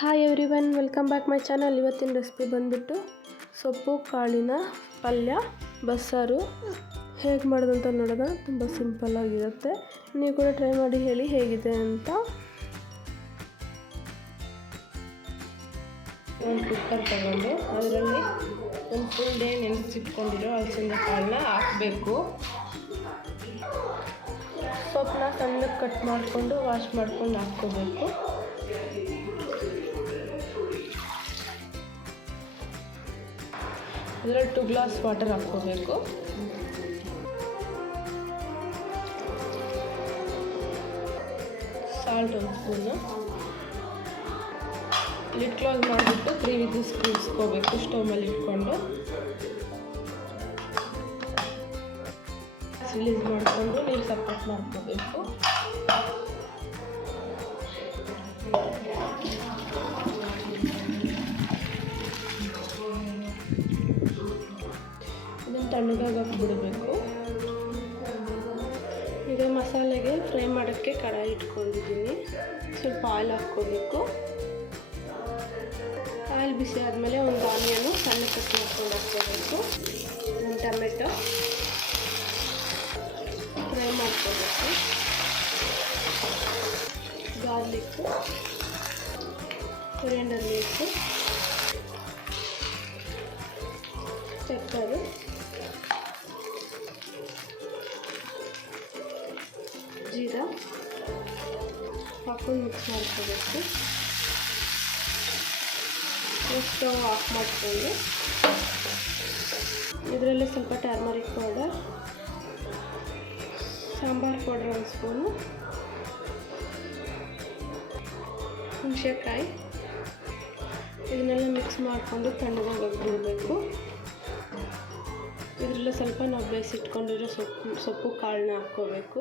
Hi everyone, welcome back my channel. ಇವತ್ತಿನ recipe ಬಂದುಬಿಟ್ಟು ಸೊಪ್ಪು ಕಾಳಿನ ಪಲ್ಯ ಬಸ್ಸಾರು. ಹೇಗೆ ಮಾಡೋದು ಅಂತ ನೋಡೋಣ. ತುಂಬ ಸಿಂಪಲ್ಲಾಗಿರುತ್ತೆ. ನೀವು ಕೂಡ ಟ್ರೈ ಮಾಡಿ ಹೇಳಿ ಹೇಗಿದೆ ಅಂತ. ಒಂದು ಕುಕ್ಕರ್ ತಗೊಂಡು ಅದರಲ್ಲಿ ಒಂದು ಫುಲ್ ಡೇ ನೆನೆಸಿಟ್ಕೊಂಡಿರೋ ಹಲಸಿನ ಕಾಳನ್ನ ಹಾಕಬೇಕು. ಸೊಪ್ಪನ್ನ ಸಣ್ಣಗೆ ಕಟ್ ಮಾಡಿಕೊಂಡು ವಾಶ್ ಮಾಡ್ಕೊಂಡು ಹಾಕ್ಕೋಬೇಕು. ಅದರಲ್ಲಿ 2 ಗ್ಲಾಸ್ ವಾಟರ್ ಹಾಕ್ಕೋಬೇಕು. Salt 1 spoon. ಲಿಡ್ ಕ್ಲೋಸ್ ಮಾಡಿಬಿಟ್ಟು 3 ವಿಸಿಲ್ಸ್ ಕೂರಿಸ್ಕೋಬೇಕು ಸ್ಟವ್ ಮೇಲೆ ಇಟ್ಕೊಂಡು. ರಿಲೀಸ್ ಮಾಡಿಕೊಂಡು ನೀರು ಸಪ್ರೇಟ್ ಮಾಡ್ಕೋಬೇಕು. ಇದನ್ನು ತಣ್ಣಗಾಗಿ ಹಾಕಿಬಿಡಬೇಕು. ಈಗ ಮಸಾಲೆಗೆ ಫ್ರೈ ಮಾಡೋಕ್ಕೆ ಕಡಾಯಿ ಇಟ್ಕೊಂಡಿದ್ದೀನಿ. ಸ್ವಲ್ಪ ಆಯಿಲ್ ಹಾಕ್ಕೋಬೇಕು. ಆಯಿಲ್ ಬಿಸಿ ಆದಮೇಲೆ ಒಂದು ಆನಿಯನ್ನು ಸಣ್ಣ ಕಟ್ ಮಾಡ್ಕೊಂಡು ಹಾಕ್ಕೋಬೇಕು. ಒಂದು ಟೊಮೆಟೊ ಫ್ರೈ ಮಾಡ್ಕೋಬೇಕು. ಗಾರ್ಲಿಕ್ಕು, ಕೊರಿಯಂಡರ್ ಲೀವ್ಸು, ಪೆಪ್ಪರು, ಜೀರಾ ಹಾಕೊಂಡು ಮಿಕ್ಸ್ ಮಾಡ್ಕೋಬೇಕು. ಸ್ಟವ್ ಆಫ್ ಮಾಡಿಕೊಂಡು ಇದರಲ್ಲಿ ಸ್ವಲ್ಪ turmeric powder, sambar powder 1 spoon, ಹುಣಸೆಕಾಯಿ ಇದನ್ನೆಲ್ಲ ಮಿಕ್ಸ್ ಮಾಡಿಕೊಂಡು ತಣ್ಣಗಾಗಿ ಬಿಡಬೇಕು. ಇದರಲ್ಲೇ ಸ್ವಲ್ಪ ನಾವು ಬೇಯಿಸಿಟ್ಕೊಂಡಿರೋ ಸೊಪ್ಪು ಕಾಳನ್ನ ಹಾಕ್ಕೋಬೇಕು.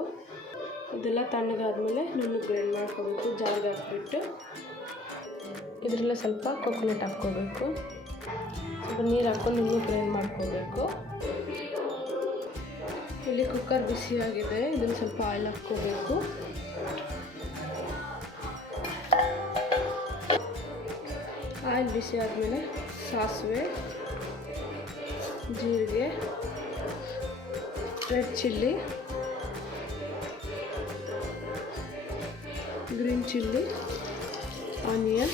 ಇದೆಲ್ಲ ತಣ್ಣಗಾದ್ಮೇಲೆ ನುಣ್ಣಗೆ ಗ್ರೈಂಡ್ ಮಾಡ್ಕೋಬೇಕು. ಜಾರ್ಗೆ ಹಾಕ್ಬಿಟ್ಟು ಇದರಲ್ಲೇ ಸ್ವಲ್ಪ ಕೊಕೊನಟ್ ಹಾಕ್ಕೋಬೇಕು. ಸ್ವಲ್ಪ ನೀರು ಹಾಕ್ಕೊಂಡು ನುಣ್ಣಗೆ ಗ್ರೈಂಡ್ ಮಾಡ್ಕೋಬೇಕು. ಇಲ್ಲಿ ಕುಕ್ಕರ್ ಬಿಸಿಯಾಗಿದೆ. ಇದನ್ನು ಸ್ವಲ್ಪ ಆಯಿಲ್ ಹಾಕ್ಕೋಬೇಕು. ಆಯಿಲ್ ಬಿಸಿ ಆದಮೇಲೆ ಸಾಸಿವೆ, ಜೀರಿಗೆ, red chilli, green chilli, onion,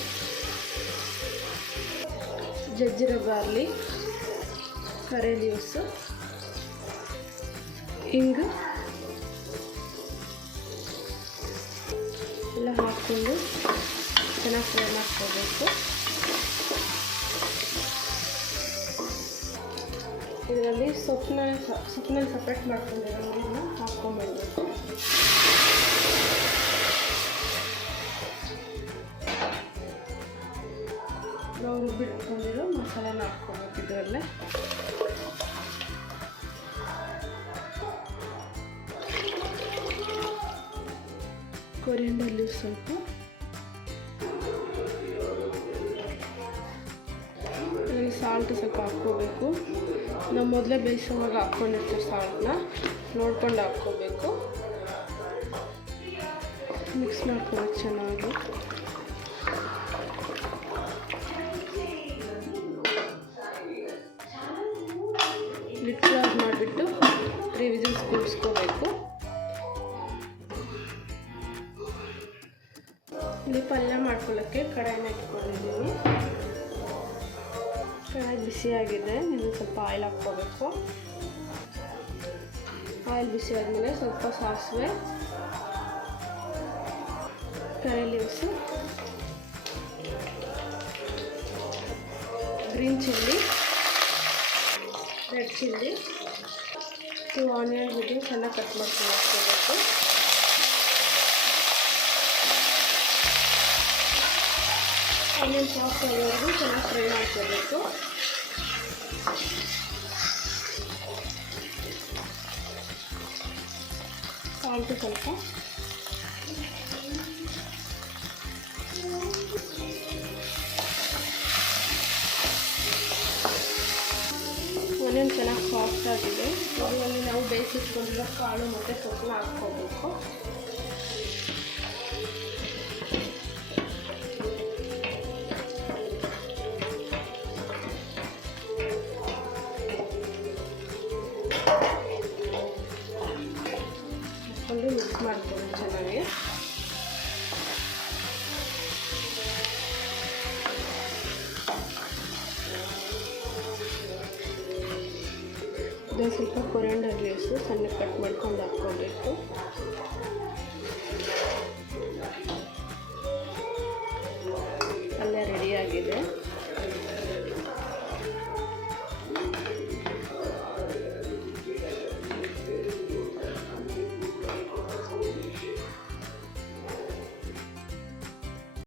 ಜಜ್ಜಿರೋ ಗಾರ್ಲಿಕ್, ಕರಿ ಲೀವ್ಸು, ಹಿಂಗು ಎಲ್ಲ ಹಾಕ್ಕೊಂಡು ಚೆನ್ನಾಗಿ ಫ್ರೈ ಮಾಡ್ಕೋಬೇಕು. ಇದರಲ್ಲಿ ಸೊಪ್ಪಿನಲ್ಲಿ ಸಪ್ರೇಟ್ ಮಾಡ್ಕೊಂಡಿರೋ ನೀರನ್ನ ಹಾಕ್ಕೊಂಡ್ಬರ್ಬೇಕು. ನಾವು ರುಬ್ಬಿಟ್ಕೊಂಡಿರೋ ಮಸಾಲೆನ ಹಾಕ್ಕೋಬೇಕು. ಇದರಲ್ಲೇ ಕೊರಿಯಂಡರ್ ಲೀವ್ಸ್ ಸ್ವಲ್ಪ, ಸಾಲ್ಟ್ ಸ್ವಲ್ಪ ಹಾಕ್ಕೋಬೇಕು. ನಾವು ಮೊದಲೇ ಬೇಯಿಸುವಾಗ ಹಾಕ್ಕೊಂಡಿರ್ತೀವಿ. ಸಾಲ್ಟನ್ನ ನೋಡ್ಕೊಂಡು ಹಾಕ್ಕೋಬೇಕು. ಮಿಕ್ಸ್ ಮಾಡ್ಕೋಬೇಕು ಚೆನ್ನಾಗಿ. ಲಿಡ್ ಕ್ಲೋಸ್ ಮಾಡಿಬಿಟ್ಟು 3 ವಿಸಿಲ್ಸ್ ಕೂರಿಸ್ಕೋಬೇಕು. ಇಲ್ಲಿ ಪಲ್ಯ ಮಾಡ್ಕೊಳ್ಳೋಕ್ಕೆ ಕಡಾಯಿನ ಇಟ್ಕೊಂಡಿದ್ದೀನಿ. ಕಡಾಯಿ ಬಿಸಿಯಾಗಿದೆ. ಇನ್ನು ಸ್ವಲ್ಪ ಆಯಿಲ್ ಹಾಕ್ಕೋಬೇಕು. ಆಯಿಲ್ ಬಿಸಿ ಆದಮೇಲೆ ಸ್ವಲ್ಪ ಸಾಸಿವೆ, curry leaves, green chilli, red chilli, 2 onion ಜೊತೆ ಚೆನ್ನಾಗಿ ಕಟ್ ಮಾಡ್ಕೊಂಡು ಹಾಕ್ಕೋಬೇಕು. ಆನಿಯನ್ ಸಾಫ್ಟ್ ಆಗೋವರೆಗೂ ಚೆನ್ನಾಗಿ ಫ್ರೈ ಮಾಡ್ಕೋಬೇಕು. ಸಾಲ್ಟು ಸ್ವಲ್ಪ, ಆನಿಯನ್ ಚೆನ್ನಾಗಿ ಸಾಫ್ಟ್ ಆಗಿದೆ. ಇದರಲ್ಲಿ ನಾವು ಬೇಯಿಸಿಟ್ಕೊಂಡಿರೋ ಕಾಳು ಮತ್ತು ಸೊಪ್ಪನ್ನ ಹಾಕ್ಕೋಬೇಕು. ಮಾಡ್ಕೊಳ್ಳಿ ಚೆನ್ನಾಗಿ. ಇದು ಸ್ವಲ್ಪ ಕೊರಿಯಾಂಡರ್ ಲೀವ್ಸು ಸಣ್ಣ ಕಟ್ ಮಾಡ್ಕೊಂಡು ಹಾಕ್ಕೋಬೇಕು.